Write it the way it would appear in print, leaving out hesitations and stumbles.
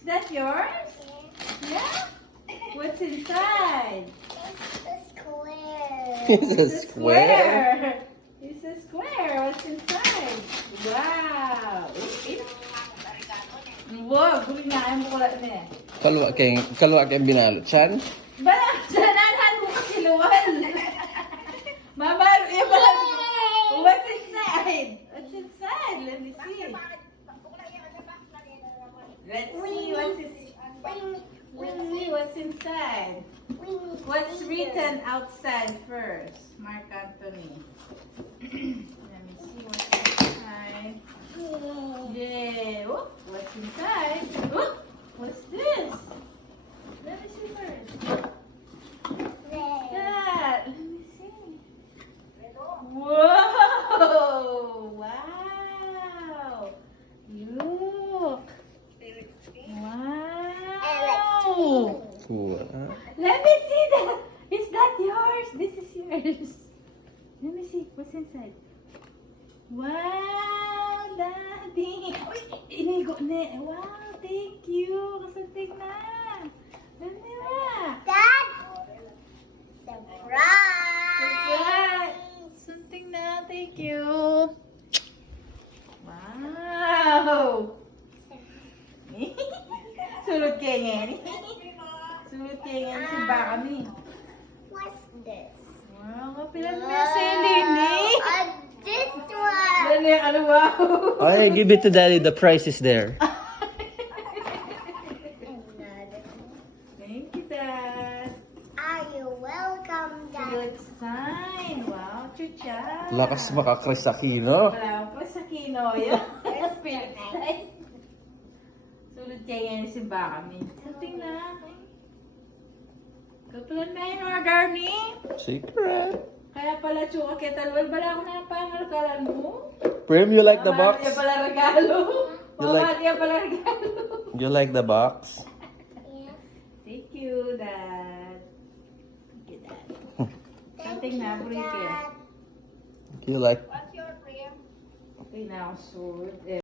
Is that yours? Yeah? What's inside? It's a square. It's a square. What's inside? Wow. Wow, guli nga ang bukla niya. Kalwa kay binalot siyan. Bala, sananan mo kasi luwal. Mabalo, what's inside? What's inside? Let me see. Let's see what's inside. What's written outside first? Mark Anthony. Let me see what's inside. Yeah. Oh, what's inside? Oh, what's this? Let me see first. What's that? Let me see. Whoa! Wow! Look! Wow! Cool. Let me see that! Is that yours? This is yours. Let me see. What's inside? Wow, Daddy! Uy, inigo na. Wow, thank you. Kasantig na. Let me na. Surprise! Something na. Thank you. Wow! Sulot kayo ngayon. Sulot kayo ngayon. Simba kami. What's this? Wow, kapilan mo yung Celine. This one. Dali, ano wow? Ay, give it to daddy. The price is there. Thank you, Dad. Are you welcome, Dad? Good sign. Wow, chucha. Lakas makakris sa kino. Wala pa sa kino. Yan. Sulot kayo ngayon. Simba kami. Something na. Kapilan na yung order ni. Secret. Kaya pala chuka ketalwal, bala ako na yung pangalkalan mo. Prim, you like the box? Mama, pala regalo. You Mama, like- pala regalo. You like the box? Yes. Thank you, Dad. Thank you, Dad. Something na, Thank you, bring Dad. You like Okay na ako suit.